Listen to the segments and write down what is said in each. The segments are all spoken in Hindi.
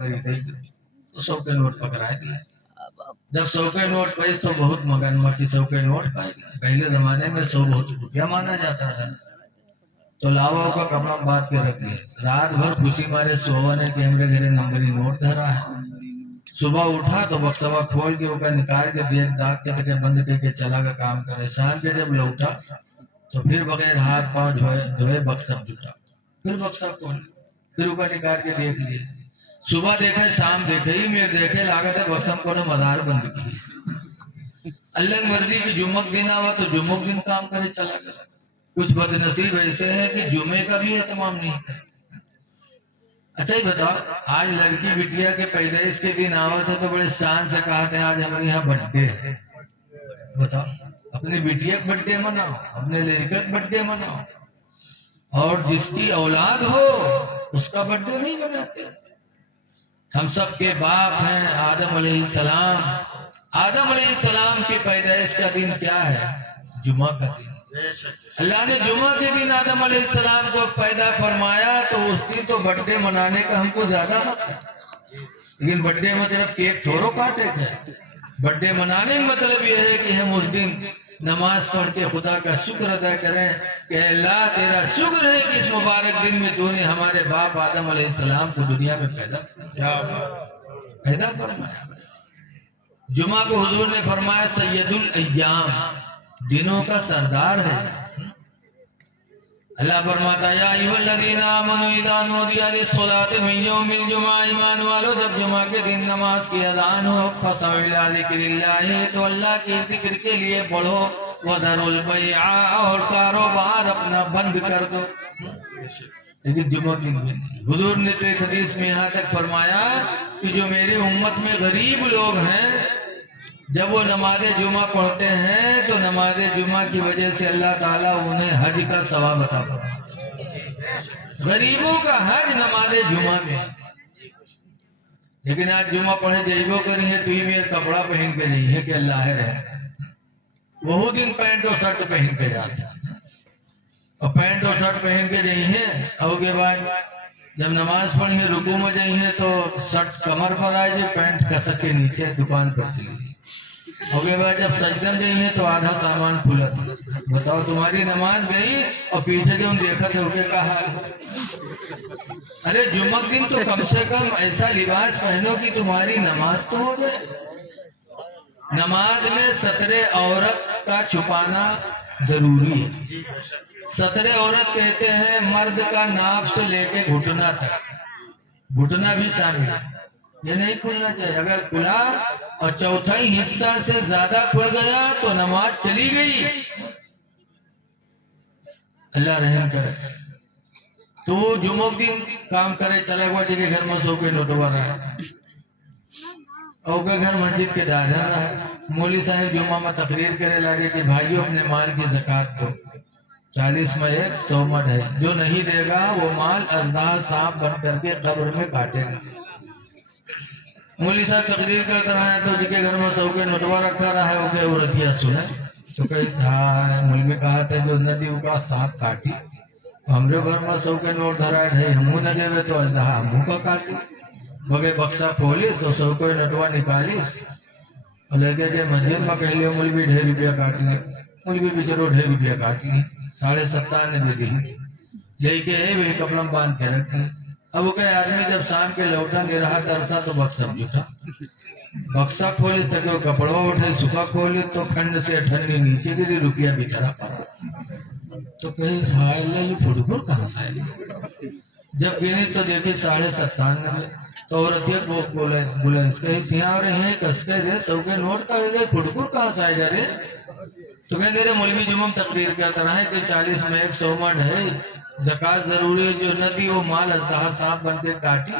करी थी तो 100 के नोट पकड़ाए दिए। जब 100 के नोट पे तो बहुत मगन में कि 100 के नोट पाएगा। पहले जमाने में 100 बहुत रुपया माना जाता था। तो लावा का कपड़ा बांध के रख लिया। रात भर खुशी मारे सोवा ने कि हमरे घरे नंबरी नोट धरा है। सुबह उठा तो बक्सवा खोल के ऊपर निकाल के देख दाग के तक बंद करके चला का काम करे। शाम के जब लौटा तो फिर बगैर हाथ पांव धोए धोए बक्सा जुटा, फिर बक्सा खोल, फिर ऊपर निकाल के देख लिए। सुबह देखे शाम देखे ही मेरे देखे लागत है बक्सम को ने मदार बंद की। अल्लाह की मर्जी की जुम्मक दिन आवा तो जुम्मक दिन काम करे चला गया। कुछ बदनसीब ऐसे है कि जुमे का भी एहतमाम नहीं करते। अच्छा ही बताओ, आज लड़की बिटिया के पैदाइश के दिन आवत है तो बड़े शान से कहा थे आज हमारे यहाँ बर्थडे है। बताओ, अपने बिटिया का बर्थडे मनाओ, अपने लड़के का बर्थडे मनाओ, और जिसकी औलाद हो उसका बर्थडे नहीं मनाते। हम सब के बाप हैं आदम अलैहिस्सलाम। आदम अलैहिस्सलाम की पैदाइश का दिन क्या है? जुमा का दिन। अल्लाह ने जुमा के दिन आदम अलैहिस्सलाम को पैदा फरमाया तो उस दिन तो बर्थडे मनाने का हमको ज्यादा हक है। लेकिन बर्थडे मतलब केक थोड़ो काटे थे। बर्थडे मनाने का मतलब यह है कि हम उस दिन नमाज पढ़ के खुदा का शुक्र अदा करें कि अल्लाह तेरा शुक्र है कि इस मुबारक दिन में तूने हमारे बाप आदम अलैहिस्सलाम को दुनिया में पैदा फरमाया। जुमा को हुजूर ने फरमाया सैयदुल अय्याम, दिनों का सरदार है। अल्लाह फरमाता है या अय्युहल्लज़ीना आमनू इज़ा नूदिया लिस्सलाति मिन यौमिल जुमा, ईमान वालों जब जुमा के दिन नमाज की अज़ान हो फसअू इला ज़िक्रिल्लाह, तो अल्लाह के जिक्र के लिए बढ़ो, वज़रुल बैआ, और कारोबार अपना बंद कर दो। लेकिन जुमा के दिन हुजूर ने तो एक हदीस में यहाँ तक फरमाया कि जो मेरे उम्मत में गरीब लोग हैं जब वो नमाज जुमा पढ़ते हैं तो नमाज जुमा की वजह से अल्लाह ताला उन्हें हज का सवाब अता फरमाता है। गरीबों का हज नमाज जुमा में। लेकिन आज जुमा पढ़े जइबो करी है तो ही मेरे कपड़ा पहन के नहीं है कि अल्लाह है वह दिन पैंट और शर्ट पहन के जाता, और पैंट और शर्ट पहन के जाई है, और के बाद जब नमाज पढ़ी है रुकू में जाई है तो शर्ट कमर पर आए जो पैंट कसक के नीचे दुकान पर चली। और के बाद जब सजदम गई है तो आधा सामान खुला था। बताओ, तुम्हारी नमाज गई और पीछे जो देखा थे उनके कहा अरे जुम्मक दिन तो कम से कम ऐसा लिबास पहनो कि तुम्हारी नमाज तो हो जाए। नमाज में सतरे औरत का छुपाना जरूरी है। सतरे औरत कहते हैं मर्द का नाप से लेके घुटना तक, घुटना भी शामिल है, ये नहीं खुलना चाहिए। अगर खुला और चौथाई हिस्सा से ज्यादा खुल गया तो नमाज चली गई। अल्लाह रहम करे। तो वो जुम्मो दिन काम करे चले हुआ के घर में सो के नोटवा रहा है, और के घर मस्जिद के दायरे रहा है। मौली साहब जुम्मा में तकरीर करे लगे कि भाइयों अपने माल की ज़कात दो, 40 में 1 100 में 2.5, जो नहीं देगा वो माल अज़दा सांप बन करके कब्र में काटेगा। मौली साहब तकरीर करते रहे तो जिनके घर में सब के नोटवा रखा रहा है ओके औरतिया सुने तो कहीं मौलवी कहा था जो नदी का सांप काटी, हमरे घर में सब के नोट धरा है हमू न देवे तो अजदा हमू का काटी। बगे बक्सा खोलिस और सब को नोटवा निकालिस और लेके के मस्जिद में कह लिया मौलवी 1.5 रुपया काट ली। मौलवी बेचारो 1.5 रुपया काट ली, 97.5 दी लेके वही कपड़ा बांध के रखे। अब वो कहे आदमी जब शाम के लौटा दे रहा तरसा तो बक्सा जुटा, बक्सा खोले तो कपड़ा उठे, सुखा खोले तो ठंड से ठंडी नीचे गिरी, रुपया बिचरा पड़ा। तो कहे फुटपुर कहाँ से आए? जब गिनी तो देखे 97.5। तो औरत बोला इसके यहाँ रहे हैं कसके रे सबके नोट का फुटपुर कहाँ से आएगा रे? तो कहते रे मौलवी जुम्मन तकरीर करता रहा है कि 40 में 1 100 में 2.5 ज़कात जरूरी है। जो नदी वो माल अज़दा सांप बन के काटी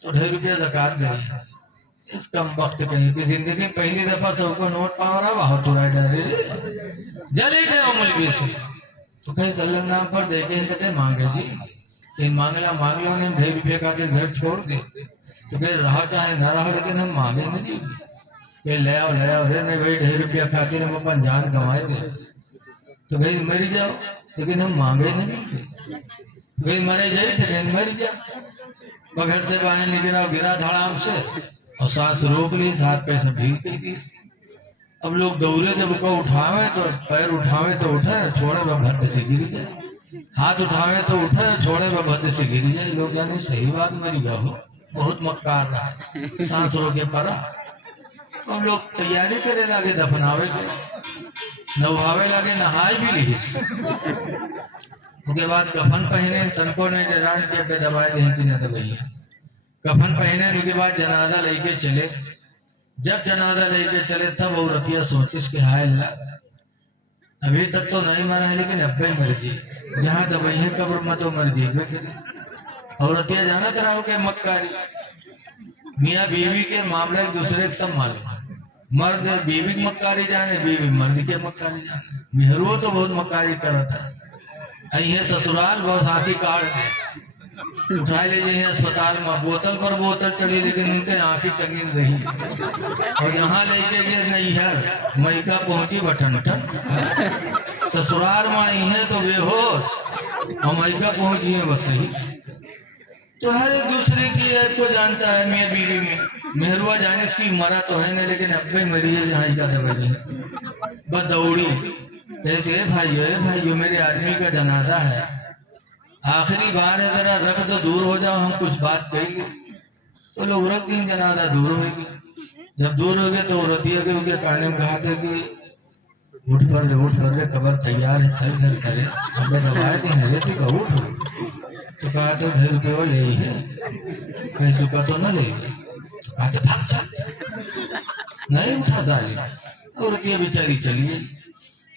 तो 2.5 रुपया ज़कात गई। इस कम वक्त कहीं की जिंदगी में पहली दफा सबको नोट पा रहा वहां तो डरे जले गए मौलवी से। तो कहीं सल्लल्लाहु नाम पर देखे तो कहीं मांगे जी इन मांगला मांग लो ने 2.5 रुपया का के घर छोड़ दे तो कहीं रहा चाहे ना रहा लेकिन हम मांगे नहीं कि ले आओ रे नहीं भाई 2.5 रुपया खातिर हम अपन जान गंवाए दे तो भाई मर जाओ, लेकिन हम मांगे नहीं भाई मरे जाए थे मर जा। बगैर से बाहर नहीं गिरा, गिरा धड़ाम से और सांस रोक ली, हाथ पैर से ढील कर दी। अब लोग दौड़े, जब उसको उठावे तो पैर उठावे तो उठे, छोड़े वह भद्द से गिर जाए, हाथ उठावे तो उठे, छोड़े वह भद्द से गिर जाए। लोग जाने सही बात मरी गया हो, बहुत मक्कार रहा, सांस रोके पड़ा। अब लोग तैयारी करे लागे दफनावे के, नहावे लागे, नहाए भी ली। उसके बाद कफन पहने, तनको ने डरान के दबाए दे कि न दबाइए। कफन पहने उसके बाद जनाजा लेके चले। जब जनाजा लेके चले तब औरतिया सोचिस कि हाय अल्लाह, अभी तक तो नहीं मरा है लेकिन अब भी मर जी, जहाँ दबाइए कब्र में तो मर जी। औरतिया जाना रहा हो के मक्कारी, मियाँ बीवी के मामला एक दूसरे के सब मालूम है। मर्द बीवी की मक्कारी जाने, बीवी मर्द के मक्कारी जाने। मेहरुआ तो बहुत मक्कारी करता है, ये ससुराल बहुत हाथी काट दे, उठा ले जाइए अस्पताल में, बोतल पर बोतल चढ़ी लेकिन उनके आंखें टंगी रही। और यहाँ लेके गए नैहर, मैका पहुंची बटनटन, ससुराल में आई है तो बेहोश, और मैका पहुंची है बस ही। तो हर एक दूसरे की ऐप को जानता है मियाँ बीवी में। मेहरुआ जाने की मरा तो है ना, लेकिन अब भी मरी है जहाँ का दबी बस दौड़ी ऐसे, भाइयों मेरे आदमी का जनाजा है, आखिरी बार है, जरा रख दो, दूर हो जाओ, हम कुछ बात करेंगे। तो लोग रख दें, जनाजा दूर हो गए। जब दूर हो गए तो रतिया के उनके काने में कहा था कि उठ पर रे, कबर तैयार है, चल घर करे, हमें रवायत है तो उठ। तो कहा तो 2 रुपये वो ले है, पैसों का तो न ले। तो कहा भाग जा, नहीं उठा जाली। और बेचारी चलिए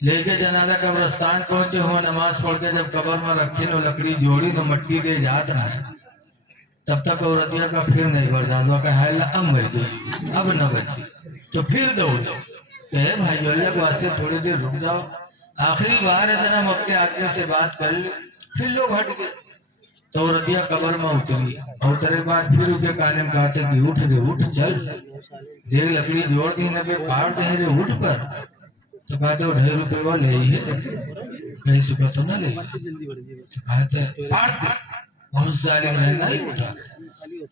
लेके जनाजा कब्रस्तान पहुंचे हो, नमाज पढ़ के जब कब्र में रखी नो, लकड़ी जोड़ी नो, मट्टी दे जात रहा है, तब तक औरतिया का फिर नहीं बढ़ जाता, कहा अब मर गई, अब न बची। तो फिर दौड़े, कहे भाई अल्लाह के वास्ते थोड़ी देर रुक जाओ, आखिरी बार है जरा हम अपने आदमी से बात कर ले। फिर लोग हट गए। तो औरतिया कब्र में उतरी, और उतरे बाद फिर उसके काने में कहा कि उठ रे उठ, चल देख लकड़ी जोड़ दी न बे, काट दे रे, उठ कर। तो कहते 2.5 रुपये वो ले है, कहीं सुखा तो न ले। तो कहते काट दे, बहुत जालिम है, नहीं उठा।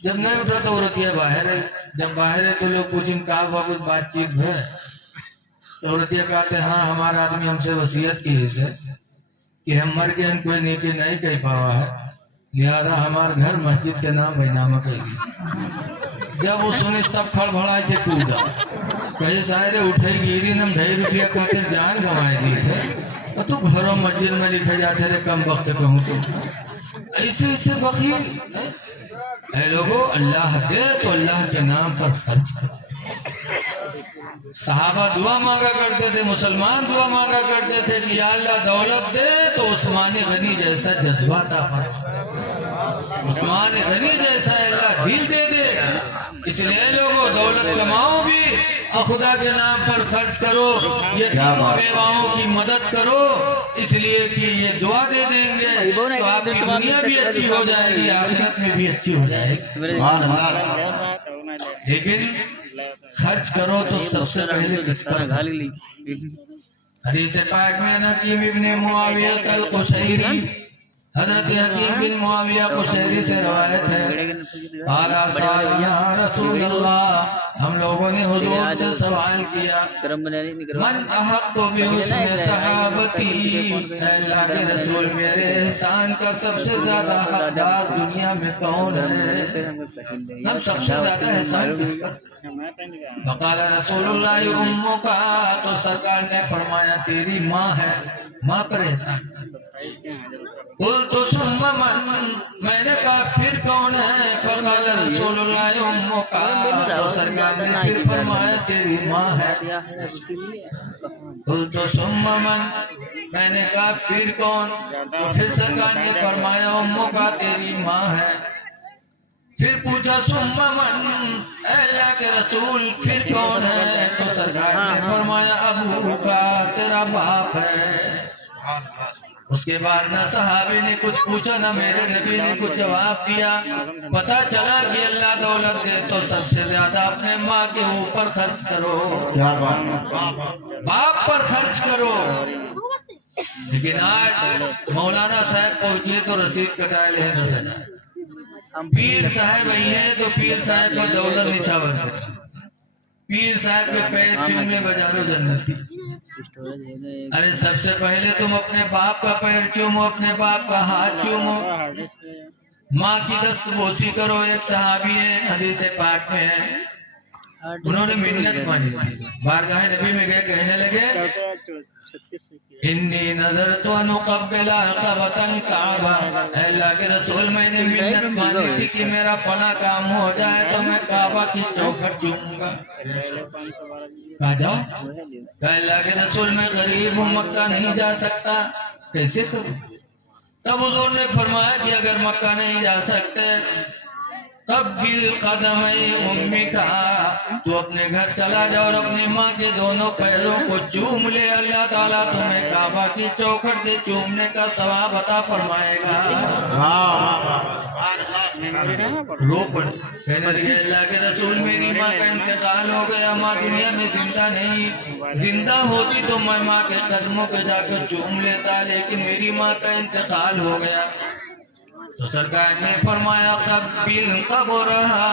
जब नहीं उठा तो औरतिया बाहर है। जब बाहर है तो लोग पूछें का कुछ बातचीत है। तो औरतिया कहते हाँ, हमारा आदमी हमसे वसीयत की है कि हम मर गए, कोई नेकी नहीं कह पावा है, लिहाजा हमारे घर मस्जिद के नाम बैनामा कहेगी। जब वो सुने तब फड़फड़ा के कूदा, कहे सारे उठाई गिरी, नम 2.5 रुपया खातिर जान गंवाए दी थे, और तू घरों मस्जिद में लिखे जाते रे, कम वक्त कहूँ तो ऐसे ऐसे बखील है। लोगों, अल्लाह दे तो अल्लाह के नाम पर खर्च करो। सहाबा दुआ मांगा करते थे, मुसलमान दुआ मांगा करते थे कि या अल्लाह दौलत दे तो उस्मान गनी जैसा जज्बा था, उस्मान गनी जैसा अल्लाह दिल दे दे। इसलिए लोगों, दौलत कमाओ भी और खुदा के नाम पर खर्च करो, यतीमों बेवाओं की मदद करो, इसलिए कि ये दुआ दे देंगे तो आपकी दुनिया भी अच्छी हो जाएगी, आखिरत में भी अच्छी हो जाएगी। लेकिन खर्च करो तो सबसे पहले किस पर? हदीस पाक में नकीम इब्ने मुआविया अल-कुशैरी, हज़रत हकीम बिन मुआविया कुशैरी से रवायत है, आला सालना रसूलुल्लाह, हम लोगों ने हुजूर से सवाल किया, मन अहक्कु बिहुस्नि सहाबती, अल्लाह के रसूल मेरे एहसान का सबसे ज्यादा हकदार दुनिया में कौन है? हम सबसे ज्यादा एहसान किस पर? वक़ाल रसूलुल्लाह उम्मुका, तो सरकार ने फरमाया तेरी माँ है, माँ पर एहसान। कुल तो सुम्मा मन, मैंने कहा फिर कौन है? फक़ाल रसूलुल्लाह उम्मुका, तो सरकार ने फिर फरमाया तेरी माँ है। कुल तो सुम्मा मन, मैंने कहा फिर कौन? तो फिर सरकार ने फरमाया उम्मुका, तेरी माँ है। फिर पूछा सुम्मा मन, अल्लाह के रसूल फिर कौन है? तो सरकार ने फरमाया अबू का, तेरा बाप है। उसके बाद न सहाबी ने कुछ पूछा, न मेरे नबी ने कुछ जवाब दिया। पता चला कि अल्लाह दौलत दे तो सबसे ज्यादा अपने माँ के ऊपर खर्च करो, बाप पर खर्च करो। लेकिन आज मौलाना साहब पहुंचे तो रसीद कटा ले 10,000, पीर साहब आई है तो पीर साहब को दौलत निशावर करे, पीर साहब के पैर चूमे बजानो जन्नती। अरे सबसे पहले तुम अपने बाप का पैर चूमो, अपने बाप का हाथ चूमो, माँ की दस्तबोसी करो। एक सहाबी है, हदीस पाक में है, उन्होंने मिन्नत मानी थी, बारगाह नबी में गए, कहने लगे इन्नी नजर तो अनुकब्बिला कबतल काबा, अल्लाह के रसूल मैंने मिन्नत मानी थी कि मेरा फला काम हो जाए तो मैं काबा की चौखट चूमूंगा। कहा जाओ, अल्लाह के रसूल मैं गरीब हूँ, मक्का नहीं जा सकता, कैसे करूं? तब हुजूर ने फरमाया कि अगर मक्का नहीं जा सकते तब बिल कदम उम्मी का, तू अपने घर चला जा और अपनी माँ के दोनों पैरों को चूम ले, अल्लाह ताला तुम्हें काबा की चौखट के चूमने का सवाब अता फरमाएगा। रो पड़े, कहने लगे अल्लाह के रसूल मेरी माँ का इंतकाल हो गया, माँ दुनिया में जिंदा नहीं, जिंदा होती तो मैं माँ के कदमों के जाकर चूम लेता, लेकिन मेरी माँ का इंतकाल हो गया। तो सरकार ने फरमाया कब्बिल कब्रहा,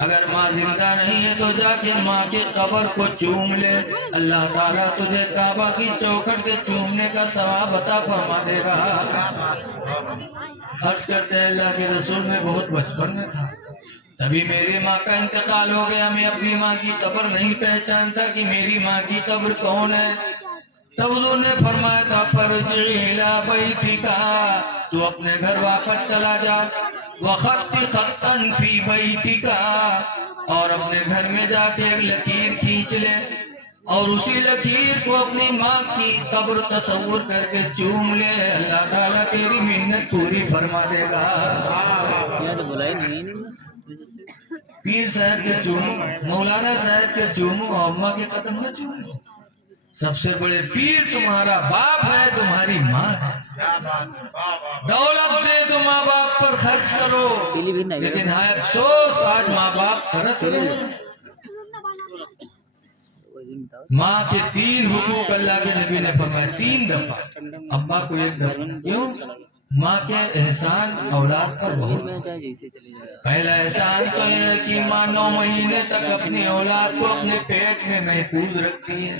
अगर माँ जिंदा नहीं है तो जाके माँ के कब्र को चूम ले, अल्लाह ताला तुझे काबा की चौखट के चूमने का सवाब अता फरमा देगा। अर्ज करते हैं अल्लाह के रसूल में बहुत बचपन में था, तभी मेरी माँ का इंतकाल हो गया, मैं अपनी माँ की कब्र नहीं पहचानता कि मेरी माँ की कब्र कौन है। तब उन्होंने फरमाया था फरजिला बैतिका, तू अपने घर वापस चला जा, वखत्ती खत्तन फी बैतिका, और अपने घर में जाके एक लकीर खींच ले और उसी लकीर को अपनी माँ की कब्र तस्वुर करके चूम ले, अल्लाह ताला तेरी मिन्नत पूरी फरमा देगा। पीर साहब के चूमो, मौलाना साहब के चूमो, अम्मा के कदम न चूमो। सबसे बड़े पीर तुम्हारा बाप है, तुम्हारी माँ है। दौलत दे तो माँ बाप पर खर्च करो, लेकिन है अफसोस आज माँ बाप तरस रहे हैं। माँ के 3 हुकूक अल्लाह के नबी ने फरमाया 3 दफा, अब्बा को 1 दफा। क्यों? माँ के एहसान औलाद पर बहुत। पहला एहसान तो यह है कि माँ 9 महीने तक अपनी औलाद को अपने पेट में महफूज रखती है।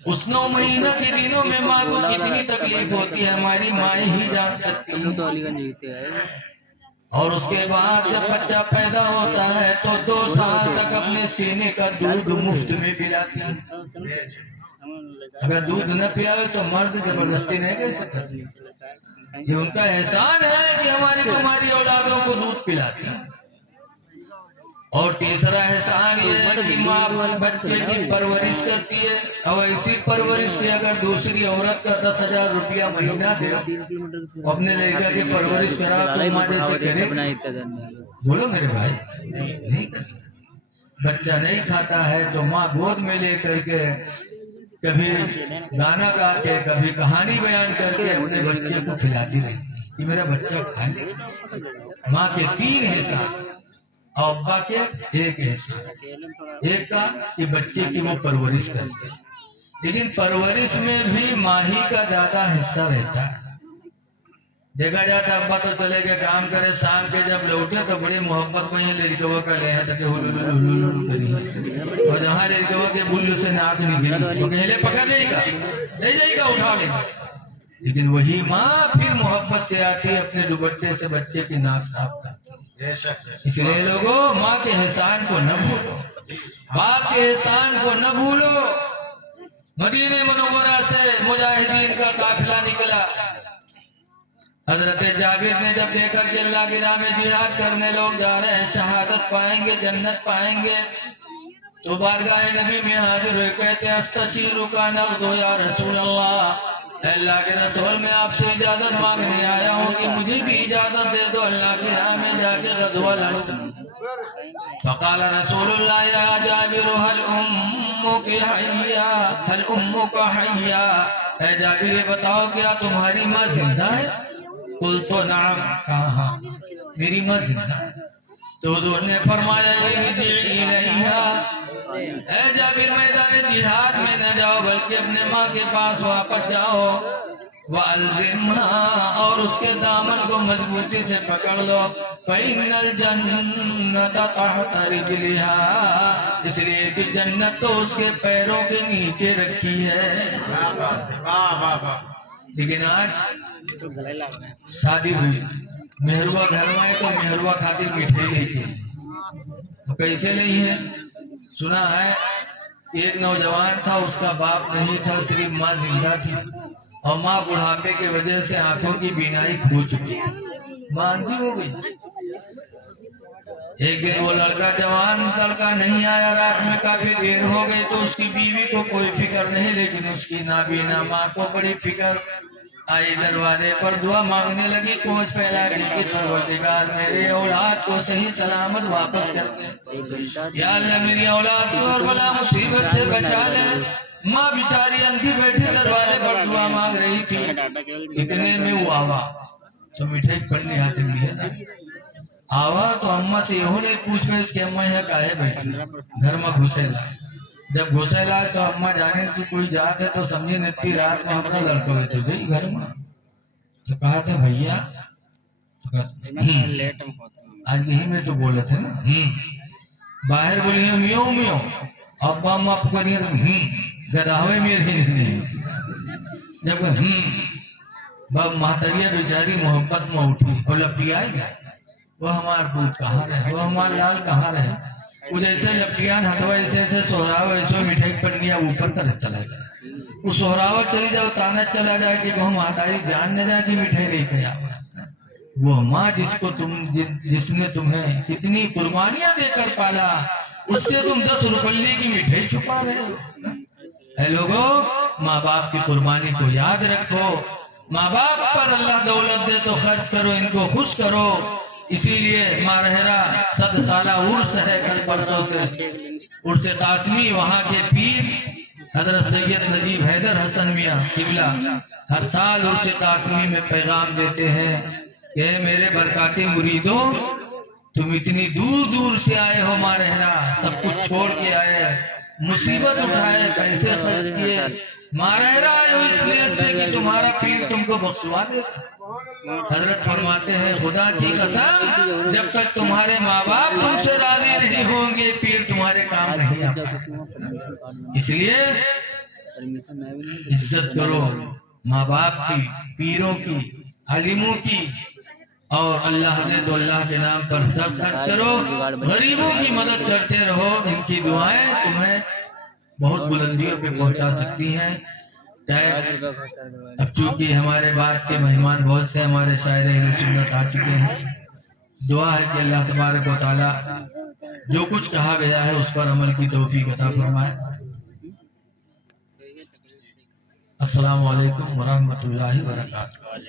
उस 9 महीने के दिनों में माँ को कितनी तकलीफ होती है हमारी माँ ही जान सकती है। और उसके बाद जब बच्चा पैदा होता है तो 2 साल तक अपने सीने का दूध मुफ्त में पिलाती है। अगर दूध न पियावे तो मर्द जबरदस्ती नहीं कर सकती। ये उनका एहसान है कि हमारी तुम्हारी औलादों को दूध पिलाती है। और तीसरा एहसान ये है कि माँ बच्चे की परवरिश करती है, और ऐसी परवरिश की अगर दूसरी औरत का 10,000 रुपया महीना दे, अपने लड़का की परवरिश करा तो माँ जैसे करे। बोलो मेरे भाई, नहीं कर सकते। बच्चा नहीं खाता है तो माँ गोद में ले करके कभी गाना गा के कभी कहानी बयान करके अपने बच्चे को खिलाती रहती है कि मेरा बच्चा खा ले। माँ के 3 एहसान और अब्बा के 1 एहसान। एक का कि बच्चे की वो परवरिश करते हैं, लेकिन परवरिश में भी माँ ही का ज्यादा हिस्सा रहता है। देखा जाता अब्बा तो चले गए काम करे, शाम के जब लौटे तो बड़ी मोहब्बत में ही लड़कवा कर ले करी, और जहाँ लड़कवा के बुल्लू से नाक निकली तो पहले पकड़ लेगा, ले जाएगा, उठा लेगा। लेकिन वही माँ फिर मोहब्बत से आती है, अपने दुपट्टे से बच्चे की नाक साफ करती है। इसलिए लोगों, माँ के एहसान को न भूलो, बाप के एहसान को न भूलो। मदीने मुनव्वरा से मुजाहिदीन का काफिला निकला। हजरत जाबिर ने जब देखा कि अल्लाह की राह में जिहाद करने लोग जा रहे हैं, शहादत पाएंगे, जन्नत पाएंगे, तो बारगाह नबी में हाजिर हुए, कहते हैं अस्तशीरु का नग़्दो या रसूल अल्लाह, अल्लाह के रसूल मैं आपसे इजाजत मांगने आया हूँ कि मुझे भी इजाजत दे दो, अल्लाह की राह में जाके गज़वा लड़ूं। फ़क़ाल रसूलुल्लाह या जाबिर हल उम्मुकी हय्या, हल उम्मुका हय्या, ऐ जाबिर ये बताओ क्या तुम्हारी माँ जिंदा है? कुल्तु नअम, कहा मेरी माँ जिंदा है। तो उन्होंने फरमाया जाबिर मैदान जिहाद में न जाओ, बल्कि अपने माँ के पास वापस जाओ। वअल्ज़िमहा, और उसके दामन को मजबूती से पकड़ लो। फ़इन्नल जन्नता तहता रिजलिहा, इसलिए कि जन्नत तो उसके पैरों के नीचे रखी है। लेकिन आज शादी हुई, मेहरुआ घर में है तो मेहरुआ खातिर मिठाई लेके, तो कैसे नहीं है? सुना है एक नौजवान था, उसका बाप नहीं था, सिर्फ माँ जिंदा थी, और माँ बुढ़ापे की वजह से आंखों की बीनाई खो चुकी थी, माँ अंधी हो गई। एक दिन वो जवान लड़का नहीं आया, रात में काफी देर हो गई, तो उसकी बीवी को कोई फिक्र नहीं, लेकिन उसकी नाबीना माँ को बड़ी फिक्र। आई दरवाजे पर दुआ मांगने लगी, पहुंच फैला कि परवरदिगार मेरे औलाद को सही सलामत वापस कर दे, या अल्लाह मेरी औलाद को और बला मुसीबत से बचा ले। माँ बेचारी अंधी बैठी दरवाजे पर दुआ मांग रही थी, इतने में वो आवा तो मिठाई पन्नी हाथ में लिया ना, आवा तो अम्मा से यहो नहीं पूछ में इसके अम्मा यहाँ काहे बैठी, घर में घुसेला। जब घुसेला तो अम्मा जाने की कोई जात है, तो समझे नहीं रात में अपना लड़का बैठे थे घर में, तो कहा था भैया, तो आज यही में तो बोले थे ना, बाहर बोली मियो मियो, अब्बा अम्मा पुकारिए, गदावे मेरे नहीं। जब बब महतरिया बेचारी मोहब्बत में उठी, वो लपटियाएगा, वो हमार पूत कहाँ रहे, वो हमार लाल कहाँ रहे, वो जैसे लपटियान हथवा ऐसे ऐसे सोहराव, ऐसे मिठाई पन्निया ऊपर कर चला जाए, वो सोहरावा चली जाओ, ताना चला जाए कि वो महतारी जान न जाए कि मिठाई लेके आओ। वो माँ जिसको जिसने तुम्हें कितनी कुर्बानियां देकर पाला, उससे तुम 10 रुपये की मिठाई छुपा रहे हो। है लोगों, माँ बाप की कुर्बानी को याद रखो, माँ बाप पर अल्लाह दौलत दे तो खर्च करो, इनको खुश करो। इसीलिए मारहरा 7 साला उर्स है कल परसों से, उर्स तासमी, वहाँ के पीर हजरत सैयद नजीब हैदर हसन मियाँ किबला हर साल उर्स तासमी में पैगाम देते हैं कि मेरे बरकाती मुरीदों, तुम इतनी दूर दूर से आए हो मारहरा, सब कुछ छोड़ के आए, मुसीबत उठाए, पैसे खर्च किए, मारहरा आए हो इसलिए से कि तुम्हारा पीर तुमको बख्शवा दे। हजरत फरमाते हैं खुदा की कसम, जब तक तुम्हारे माँ बाप तुमसे राजी नहीं होंगे, पीर तुम्हारे काम नहीं आ पाएगा। इसलिए इज्जत करो माँ बाप की, पीरों की, आलिमों की, और अल्लाह दे तो अल्लाह के नाम पर सब खर्च करो, गरीबों की मदद करते रहो, इनकी दुआएं तुम्हें बहुत बुलंदियों पे पहुंचा सकती हैं। अब चूंकि हमारे बात के मेहमान बहुत से हमारे शायर अहले सुन्नत आ चुके हैं, दुआ है कि अल्लाह तबारक व तआला जो कुछ कहा गया है उस पर अमल की तौफीक अता फरमाए। अस्सलामु अलैकुम व रहमतुल्लाहि व बरकातहू।